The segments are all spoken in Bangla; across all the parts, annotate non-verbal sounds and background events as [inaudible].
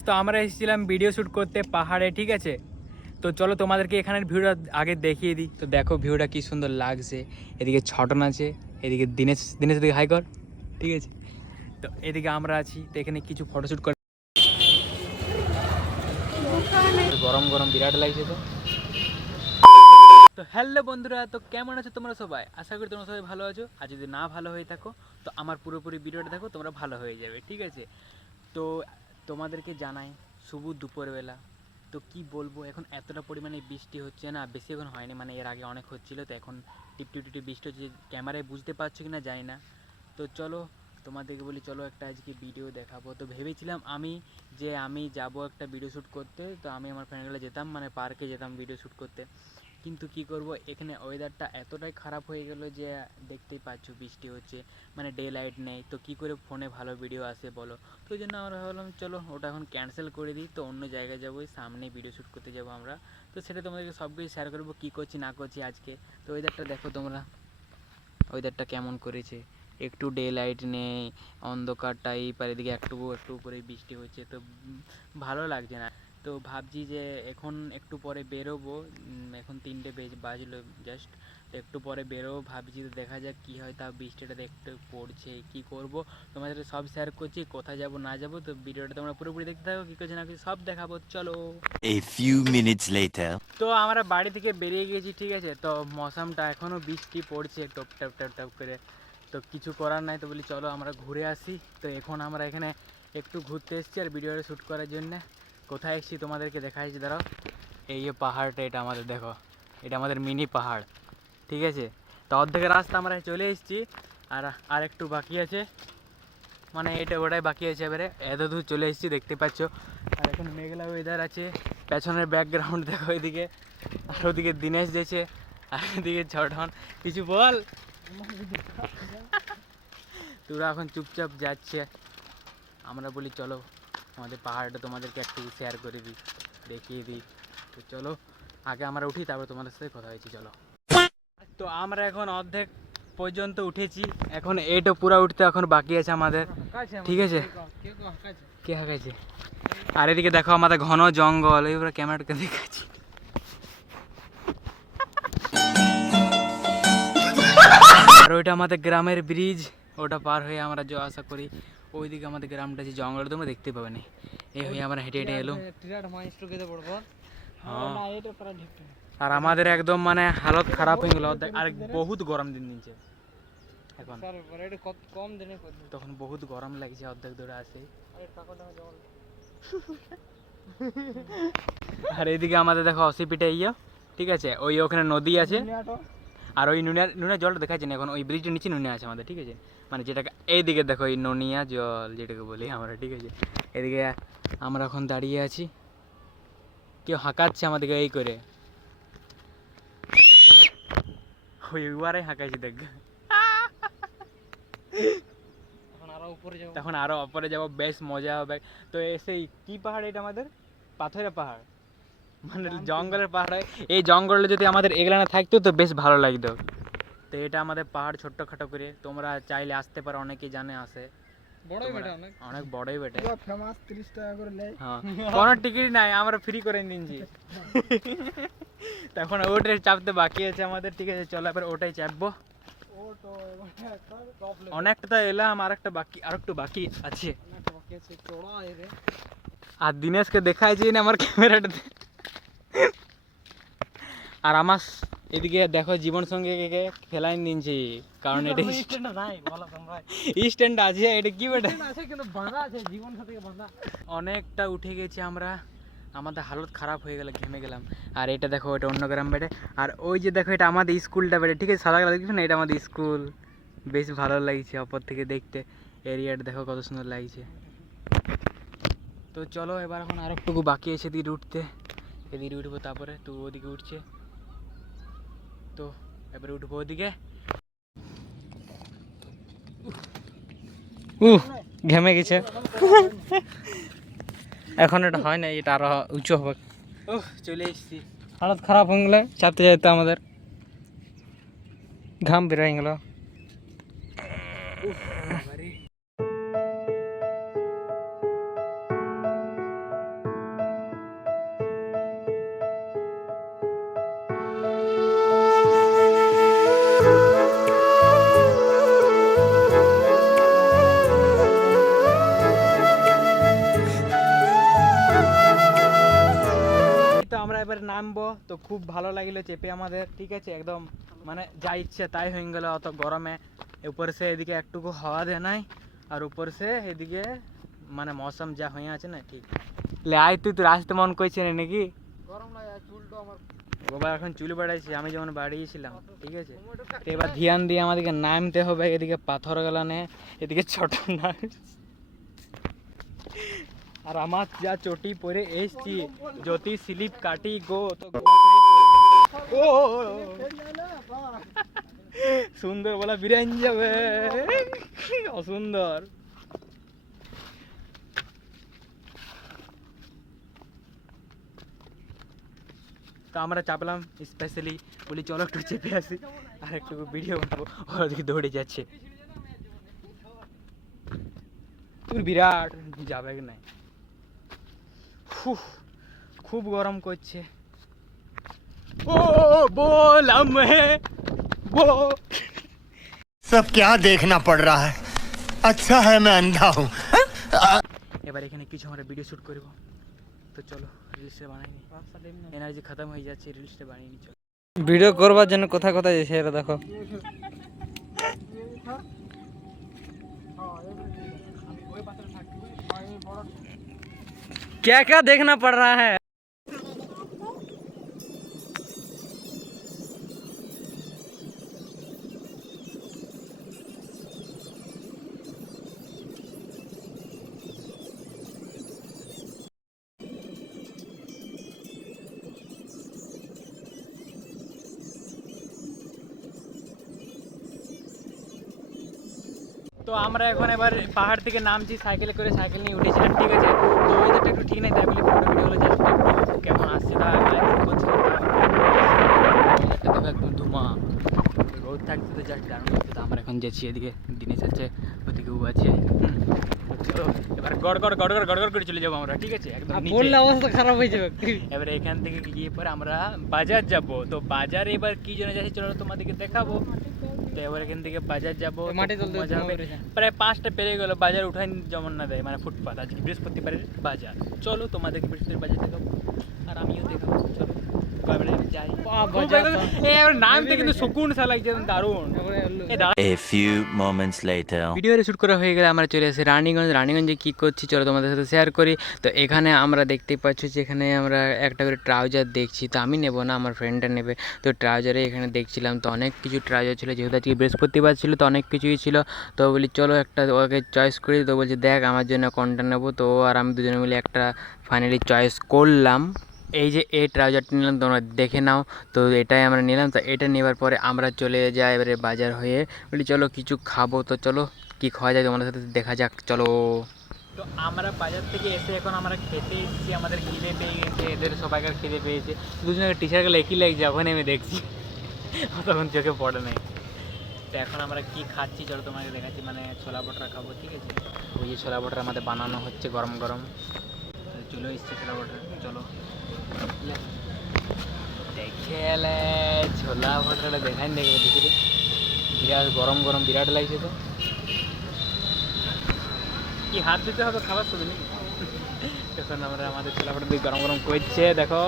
তো আমরা এসেছিলাম ভিডিও শ্যুট করতে পাহাড়ে, ঠিক আছে? তো চলো তোমাদেরকে এখানের ভিউটা আগে দেখিয়ে দিই। তো দেখো ভিউটা কি সুন্দর লাগছে। এদিকে ছটন আছে, এদিকে দিনেশ দিনেশ দিকে হাই কর, ঠিক আছে? তো এদিকে আমরা আছি, তো এখানে কিছু ফটোশ্যুট করে গরম গরম, বিরাট লাগছে তো। তো হ্যালো বন্ধুরা, তো কেমন আছো তোমরা সবাই? আশা করি তোমরা সবাই ভালো আছো। আর যদি না ভালো হয়ে থাকো, তো আমার পুরোপুরি ভিডিওটা দেখো, তোমরা ভালো হয়ে যাবে, ঠিক আছে? তো তোমাদেরকে জানাই, শুভ দুপুরবেলা। তো কি বলব, এখন এতটা পরিমাণে বৃষ্টি হচ্ছে না, বেশি এখন হয়নি মানে এর আগে অনেক হচ্ছিল, তো এখন টিপটি টিপটি বৃষ্টি হচ্ছে ক্যামেরায় বুঝতে পারছ কি না জানি না। তো চলো, তোমাদেরকে বলি, চলো একটা আজকে ভিডিও দেখাবো। তো ভেবেছিলাম আমি যে আমি যাব একটা ভিডিও শ্যুট করতে, তো আমি আমার ফ্রেন্ডগুলো যেতাম মানে পার্কে যেতাম ভিডিও শ্যুট করতে। কিন্তু কি করব? এখানে ওয়েদারটা এতটাই খারাপ হয়ে গেল যে দেখতেই পাচ্ছ বৃষ্টি হচ্ছে মানে ডে লাইট নেই। তো কি করে ফোনে ভালো ভিডিও আসে বলো? তো ওই জন্য আমরা ভাবলাম, চলো ওটা এখন ক্যান্সেল করে দিই। তো অন্য জায়গায় যাব সামনে ভিডিও শ্যুট করতে যাব আমরা। তো সেটা তোমাদেরকে সব কিছু শেয়ার করব, কী করছি, না করছি আজকে। তো ওয়েদারটা দেখো তোমরা ওয়েদারটা কেমন করেছে? একটু ডে লাইট নেই, অন্ধকার টাইপ আর এদিকে একটু একটু করে বৃষ্টি হচ্ছে। তো ভালো লাগছে না। তো ভাবছি যে এখন একটু পরে বেরোবো। এখন তিনটে বেজ বাজলো জাস্ট তো একটু পরে বেরোবো ভাবছি তো দেখা যাক কী হয় তা বৃষ্টিটা দেখতে পড়ছে কি করব? তোমাদের সব শেয়ার করছি কোথায় যাব না যাব তো ভিডিওটা তোমরা পুরোপুরি দেখতে থাকো কী করছে না করছে সব দেখাবো চলো. তো আমরা বাড়ি থেকে বেরিয়ে গেছি ঠিক আছে? তো মৌসামটা এখনও বৃষ্টি পড়ছে টপ টপ টপ টপ করে। তো কিছু করার নাই তো বলি চলো আমরা ঘুরে আসি। তো এখন আমরা এখানে একটু ঘুরতে এসেছি আর ভিডিওটা শ্যুট করার জন্যে। কোথায় এসেছি তোমাদেরকে দেখাচ্ছি দাঁড়াও। এই যে পাহাড়টা, এটা আমাদের দেখো, এটা আমাদের মিনি পাহাড়, ঠিক আছে? তো অর্ধেক রাস্তা আমরা চলে এসেছি, আর আর একটু বাকি আছে। মানে এটা ওটাই বাকি আছে এবারে। এত দূর চলে এসেছি, দেখতে পাচ্ছ। আর এখন মেঘলা ওয়েদার আছে, পেছনের ব্যাকগ্রাউন্ড দেখো এদিকে। আর ওদিকে দিনেশ যেছে আর এদিকে ছটন কিছু বল? তোরা এখন চুপচাপ যাচ্ছে। আমরা বলি, চলো আমাদের পাহাড়টা তোমাদেরকে একটু শেয়ার করে দিই, দেখিয়ে দিই। তো চলো, আগে আমরা উঠি, তারপর তোমাদের সাথে কথা হয়েছি, চলো। তো আমরা এখন অর্ধেক পর্যন্ত উঠেছি। এখন এইটা পুরো উঠতে এখন বাকি আছে আমাদের। ঠিক আছে? কে হাঁকাইছে? আর এদিকে দেখো আমাদের ঘন জঙ্গল এইবার ক্যামেরাটাকে দেখাচ্ছি। আর ওইটা আমাদের গ্রামের ব্রিজ ওটা পার হয়ে আমরা যাওয়া আসা করি। ওইদিকে আমাদের গ্রামটা যে জঙ্গল তোমরা দেখতে পাবে না। এই হয়ে আমরা হেঁটে হেঁটে এলো। হ্যাঁ। আর আমাদের একদম মানে হালত খারাপ হয়ে গেল। আর বহুত গরম দিন দিনছে। এখন। কম দিনে তখন বহুত গরম লাগছে অর্ধেক দূরে আসে আর এইদিকে আমাদের দেখো অসিপিটা ইয়ে ঠিক আছে? ওই ওখানে নদী আছে। আর ওই নুনিয়া নুনিয়া জলটা দেখাচ্ছে না এখন ওই ব্রিজের নিচে নুনিয়া আছে আমাদের ঠিক আছে? মানে যেটাকে এইদিকে দেখো এই নুনিয়া জল যেটাকে বলি আমরা ঠিক আছে? এদিকে আমরা এখন দাঁড়িয়ে আছি। কেউ হাঁকাচ্ছে আমাদেরকে এই করে। ওই উবারে হাঁকাইছি দেখ। এখন আরও উপরে যাব। তখন আরও অপরে যাব বেশ মজা হবে। তো এসে কি পাহাড় এটা আমাদের? পাথরের পাহাড়। মানে জঙ্গলের পাহাড়। হয়। এই জঙ্গলে যদি আমাদের এগুলা না থাকতো তো বেশ ভালো লাগতো। তো এটা আমাদের পাহাড় ছোট্টখাটো করে। তোমরা চাইলে আসতে পারো অনেকেই জানে আসে অনেক। বড়ই বেটে। ফেমাস 30 টাকা করে নেয় হ্যাঁ। কোনো টিকিট নাই আমরা ফ্রি করে নিয়েছি তখন ওটাই চাপতে বাকি আছে আমাদের ঠিক আছে চলো এবার ওটাই চাপবো। অনেকটা তো এলাম আর একটা বাকি আর একটু বাকি আছে আর দিনেশকে দেখাইছি না আমার ক্যামেরাটাতে। আর আমার এদিকে দেখো জীবন সঙ্গে ফেলাই নিয়েছি কারণ এটা স্ট্যান্ড নাই বলো তোমরা। স্ট্যান্ড আছে এটা কি বেটা? স্ট্যান্ড আছে কিন্তু বাঁধা আছে জীবন সাথে বাঁধা। অনেকটা উঠে গেছি আমরা। আমাদের হালত খারাপ হয়ে গেল ঘেমে গেলাম। আর এটা দেখো এটা অন্য গ্রাম বেটে আর ওই যে দেখো এটা আমাদের স্কুলটা বেটে ঠিক আছে সাদা কালার দেখছ না? এটা আমাদের স্কুল। বেশ ভালো লাগছে অপর থেকে দেখতে। এরিয়াটা দেখো কত সুন্দর লাগছে। তো চলো এবার এখন আর একটুকু বাকি আছে এদিকে উঠতে। এদিকে উঠবো তারপরে তো ওদিকে উঠছে। তো এবারে উঠবো ওদিকে উহ ঘেমে গেছে এখন এটা হয় না এটা আরও উঁচু হবে ওহ চলে এসছি হালত খারাপ হয়ে গেলে চাপতে যাইতো আমাদের ঘাম বেরোয় গেল নামবো তো খুব ভালো লাগল চেপে আমাদের ঠিক আছে? একদম মানে যা ইচ্ছে তাই হয়ে গেল অত গরমে। উপর সে এদিকে একটুকু হাওয়া দেয় নাই আর উপর সে এদিকে মানে মৌসুম যা হয়ে আছে না ঠিক। লে আয় তুই তোর আসতে মন করছে না নাকি? গরম লাগে চুলটা আমার বাবা এখন চুল বাড়াইছি আমি যেমন বাড়িয়েছিলাম ঠিক আছে? এবার ধ্যান দিয়ে আমাদেরকে নামতে হবে এদিকে পাথর গেলানে এদিকে ছোট না আর আমার যা চটি পরে এসছি যদি স্লিপ কাটি গো তো ও [laughs] সুন্দর বলা বিরান যাবে। অসুন্দর। তো আমরা চাপলাম স্পেশালি বলি চলো একটু চেপে আসি আর একটু ভিডিও বানাবো। ওরা দিকে দৌড়ে যাচ্ছে। তোর বিরাট যাবে কি নাই খুব গরম করছে ও বলাম হে বো सब क्या देखना पड़ रहा है अच्छा है मैं अंधा हूँ এবার এখানে কিছু আমরা ভিডিও শ্যুট করব তো চলো রিলসটা বানাইনি এনার্জি খতম হয়ে যাচ্ছে রিলসটা বানিয়ে নি চলো ভিডিও করবার জন্য কোথায় কোথায় যাচ্ছে এটা দেখো क्या क्या देखना पड़ रहा है? তো আমরা এখন এবার পাহাড় থেকে নামছি সাইকেলে করে সাইকেল নিয়ে উঠেছিলাম ঠিক আছে তো ওয়েদারটা একটু ঠিক নেই তাই বলে ফটো ভিডিওগুলো জাস্ট একটু কেমন আসছে। তা করছে দেখো একদম ধুমা। রোদ থাকছে তো জাস্ট দারুণ লাগছে তো আমরা এখন যাচ্ছি এদিকে। দিনেশ আছে ওদিকে ও আছে। চলো এবার গড় গড় গড় গড় গড় গড় করে চলে যাব আমরা ঠিক আছে? একদম। পড়লে অবস্থা খারাপ হয়ে যাবে এবারে এখান থেকে গিয়ে পরে আমরা বাজার যাব। তো বাজারে এবার কি জন্য যাচ্ছি চলো তোমাদেরকে দেখাবো। তো এবার এখান থেকে বাজার যাব মাঠে মজা হবে। প্রায় পাঁচটা পেরিয়ে গেল বাজার উঠাই যেমন না দেয় মানে ফুটপাত আজকে বৃহস্পতিবারের বাজার। চলো তোমাদেরকে বৃহস্পতিবার বাজার দেখাবো আর আমিও দেখাবো চলো। নামতে কিন্তু সুকুন সা লাগছে দারুণ। A few moments later. Video shoot করা হয়ে গেলে আমরা চলে এসেছি রানীগঞ্জ। রানীগঞ্জে কী করছি চলো তোমাদের সাথে শেয়ার করি। তো এখানে আমরা দেখতে পাচ্ছি যে এখানে আমরা একটা করে ট্রাউজার দেখছি। তো আমি নেব না আমার ফ্রেন্ডটা নেবে। তো ট্রাউজারে এখানে দেখছিলাম তো অনেক কিছু ট্রাউজার ছিল। যেহেতু আজকে বৃহস্পতিবার ছিল তো অনেক কিছুই ছিল। তো বলি চলো একটা ওকে চয়েস করি। তো বলছি দেখ আমার জন্য কোনটা নেব? তো আর আমি দুজনে মিলে একটা ফাইনালি চয়েস করলাম। এই যে এই ট্রাউজারটা নিলাম, তোমরা দেখে নাও। তো এটাই আমরা নিলাম, তো এটা নেবার পরে আমরা চলে যাই এবারে বাজার হয়ে। বলি, চলো কিছু খাব। তো চলো, কি খাওয়া যায় তোমাদের সাথে দেখা যাক, চলো। তো আমরা বাজার থেকে এসে এখন আমরা খেতে এসেছি। আমাদের খিদে পেয়ে গেছে, এদের সবাইকার খিদে পেয়েছে দুজনের টি শার্টগুলো একই লাগছে যখন আমি দেখছি, তখন চোখে পড়ে নাই। তো এখন আমরা কি খাচ্ছি, চলো তোমাকে দেখাচ্ছি। মানে ছোলা বটরা খাব, ঠিক আছে? ওই যে ছোলা বটরা আমাদের বানানো হচ্ছে গরম গরম। চলো এসছে ছোলা বটরা চলো। লে। দেখে লে ছোলা বটরা দেখাই দেখবে দেখি বিরাট গরম গরম, বিরাট লাগছে তো। কি হাত দিতে হবে খাবার শুধু এখন আমরা আমাদের ছোলা দিয়ে গরম গরম করছে, দেখো।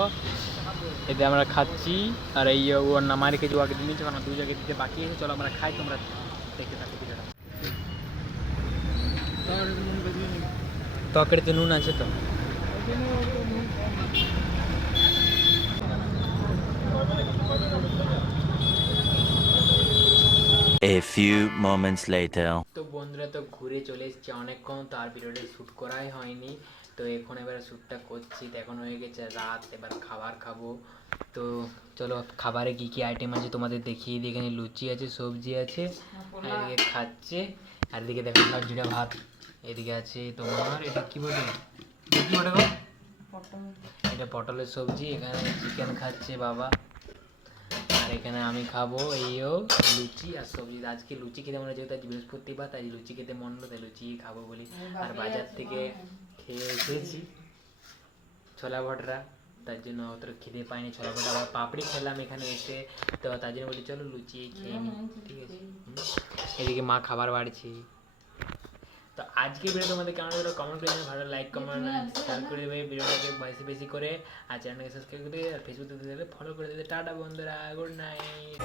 এতে আমরা খাচ্ছি, আর এই ওর নামার কিছু আগে দিন যখন দুই জায়গায় দিতে বাকি আছে। চলো আমরা খাই, তোমরা দেখতে থাকো ভিডিওটা। তরকারিতে নুন আছে তো? A few moments later. তো বন্ধুরা তো ঘুরে চলে এসেছি অনেকক্ষণ তো আর ভিডিওটা শ্যুট করাই হয়নি। তো এখন এবার শ্যুটটা করছি তো এখন হয়ে গেছে রাত এবার খাবার খাব। তো চলো খাবারে কি কি আইটেম আছে তোমাদের দেখিয়ে দিই। এখানে লুচি আছে সবজি আছে আর এদিকে খাচ্ছে আর এদিকে দেখো জিরা ভাত। এদিকে আছে তোমার এটা কি বলে? কি বলে এটা পটলের সবজি এখানে চিকেন খাচ্ছে বাবা। আর এখানে আমি খাব এইও লুচি আর সবজি। আজকে লুচি খেতে মনে হচ্ছে আজ বৃহস্পতিবার তাই লুচি খেতে মন হলো তাই লুচি খাব বলি। আর বাজার থেকে খেয়ে এসেছি। ছোলা ভটরা তার জন্য অতটা খিদে পাইনি ছোলা ভটরা আবার পাপড়ি খেলাম এখানে এসে। তো তার জন্য বলি চলো লুচি খেয়ে নিই ঠিক আছে। এদিকে মা খাবার বাড়ছি। তো আজকে ভিডিও তোমাদের কেমন লাগল? কমেন্ট করে জানাবে, ভালো লাইক কমেন্ট শেয়ার করে দেবে ভিডিওটাকে বেশি বেশি করে। আর চ্যানেলকে সাবস্ক্রাইব করে দেবে আর ফেসবুক দেবে ফলো করে দেবে। টাটা বন্ধুরা গুড নাইট